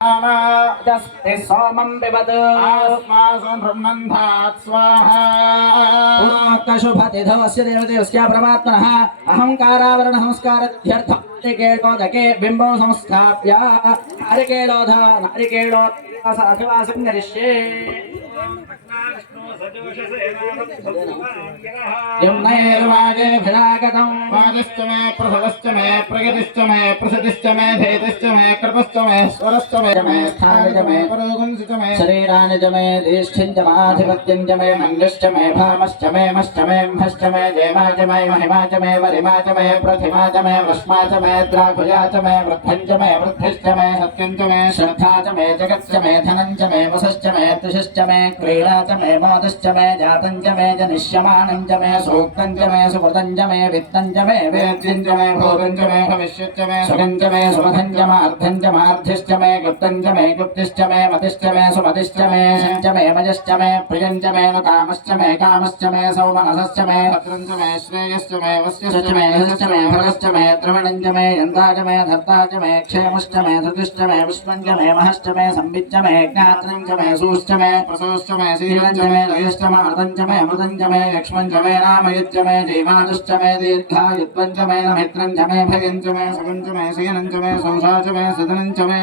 जस्ते सोमं पिबत अस्मासु नृण्वन्धात् स्वाहा पूर्णोक्तशुभतिथवस्य देवदेवस्य परमात्मनः अहंकारावरण संस्कारत्यर्थं नारिकेलोदके बिम्बो संस्थाप्य नारिकेलोधनारिकेलोत्साधिवासं करिष्ये यमुनैर्वाजे भिरागतं वाजश्च मे प्रभवश्च मे प्रगतिश्च मे प्रसतिश्च मे धेतश्च मे कृपश्च मे स्वरश्च मे स्थानि च मे परोगंसि च मे शरीराणि च मे देष्ठिं च माधिपत्यं च मे मङ्गश्च मे भामश्च मे मश्च मे म्भश्च मे जयमा च मे महिमा च मे वरिमा च मे प्रतिमा च मे वृष्मा च मे द्राघुजा च मे वृद्धं च मे वृद्धिश्च मे सत्यं च मे श्रद्धा च मे जगच्च मे धनं च मे वसश्च मे तुषश्च मे क्रीडा च मे मोदश्च मे जातं च मे जनिष्यमानं च मे सूक्तं च मे सुकृतं च मे वित्तं च मे वेद्यं च मे भूतं च मे भविष्यच्च मे सुखं च मे सुमधं च मार्धं च मार्धिश्च मे गुप्तं च मे गुप्तिश्च मे मतिश्च मे सुमतिश्च मे शं च मे मजश्च मे प्रियं च मे न कामश्च मे कामश्च मे सौमनसश्च मे भद्रं च मे श्रेयश्च मे वस्यश्च मे यशश्च मे भरश्च मे द्रवणं च मे यन्ता च मे धर्ता च मे क्षेमश्च मे धृतिश्च मे पुष्पं च मे महश्च मे संविच्च मे ज्ञात्रं च मे सूश्च मे प्रसोश्च मे शीलं च मे लयश्च मार्दं च मे अमृतं च मे लक्ष्मं च मे रामयुच्च मे जयमानुश्च मे दीर्घायुत्वं च मे नमित्रं च मे भयं च मे सुखं च मे शयनं च मे संसा च मे सदनं च मे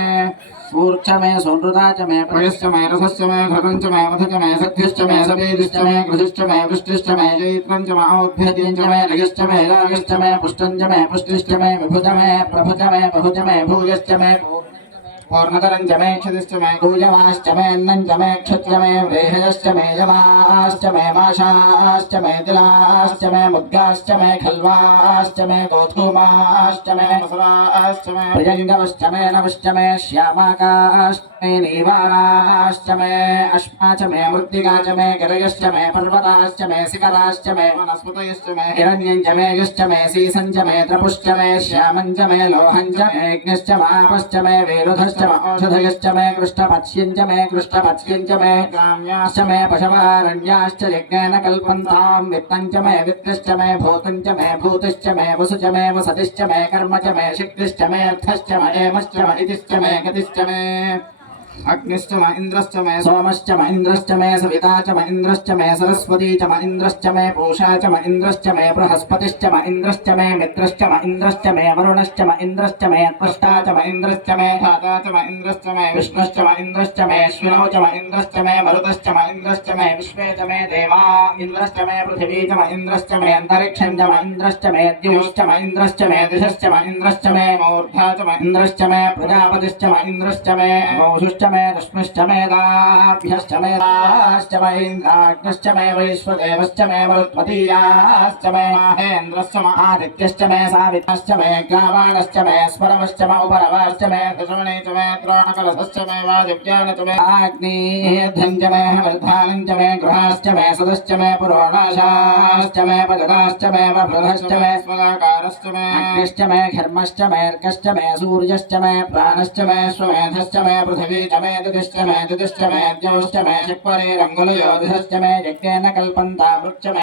ऊर्च मे सौनृता च मे प्रयश्च मे रसश्च मे घृतं च मे मध च मे सख्यश्च मे सवेदिश्च मे कृषिश्च मे वृष्टिश्च मे जयित्रं च मे औद्भ्यद्यं च मे नयश्च मे रागश्च मे पुष्टं च मे पुष्टिश्च मे विभुज मे प्रभुज मे बहुज मे भूयश्च मे पूर्णतरं च मे क्षतिश्च मे कूजवाश्च मे अन्नं च मे क्षत्र मे व्रेहयश्च मे यमाश्च मे माशाश्च मे तिलाश्च मे मुद्गाश्च मे खल्वाश्च मे गोधूमाश्च मे मसुराश्च मे प्रियङ्गवश्च मे नवश्च मे श्यामाकाश्च मे नीवाराश्च मे अश्मा च मे मृत्तिका च मे गिरयश्च मे पर्वताश्च मे शिखराश्च मे वनस्पतयश्च मे हिरण्यं च मे यश्च मे सीसं च मे त्रपुश्च मे श्यामं च मे लोहं च मे अग्निश्च मापश्च मे वेरुधश्च मे औषधयश्च मे कृष्णपत्स्यं च मे कृष्णपत्स्यं च मे काम्याश्च मे पशवारण्याश्च यज्ञेन कल्पन्तां वित्तं च मे वित्तश्च मे भूतं च मे भूतिश्च मे वसु च मे वसतिश्च मे कर्म च मे शक्तिश्च मे अर्थश्च मे एमश्च मे इतिश्च मे गतिश्च मे अग्निश्च म इन्द्रश्च मे सोमश्च म इन्द्रश्च मे सविता च म इन्द्रश्च मे सरस्वती च म इन्द्रश्च मे पूषा च म इन्द्रश्च मे बृहस्पतिश्च म इन्द्रश्च मे मित्रश्च म इन्द्रश्च मे वरुणश्च म इन्द्रश्च मे त्वष्टा च म इन्द्रश्च मे धाता च म इन्द्रश्च मे विष्णुश्च म इन्द्रश्च मे अश्विनौ च म इन्द्रश्च मे मरुतश्च म इन्द्रश्च मे विश्वे च मे देवा इन्द्रश्च मे पृथिवी च म इन्द्रश्च मे अन्तरिक्षं च म इन्द्रश्च मे द्युश्च म इन्द्रश्च मे दिशश्च म इन्द्रश्च मे मूर्धा च म इन्द्रश्च मे प्रजापतिश्च म इन्द्रश्च मे गौषुश्च मे रश्मिश्च मे दाभ्यश्च मे दाश्च मे इन्द्राग्नश्च मे वैश्वदेवश्च मे मरुत्पतीयाश्च मे महेन्द्रश्च म आदित्यश्च मे सावित्रश्च मे ग्रावाणश्च मे स्मरवश्च मे उपरवाश्च मे दशमणे च मे द्रोणकलशश्च मे वादिव्यान च मे आग्नेयध्वं च मे वर्धानं च मे गृहाश्च मे सदश्च मे पुरोणाशाश्च मे पजदाश्च मे बृहश्च मे स्मगाकारश्च मे अग्निश्च मे घर्मश्च मे अर्कश्च मे सूर्यश्च मे प्राणश्च मे श्वमेधश्च मे पृथिवी च मे दितिश्च मे द्यौश्च मे शक्वरे रङ्गुलयोधिश्च मे यज्ञेन कल्पन्ता वृक्ष मे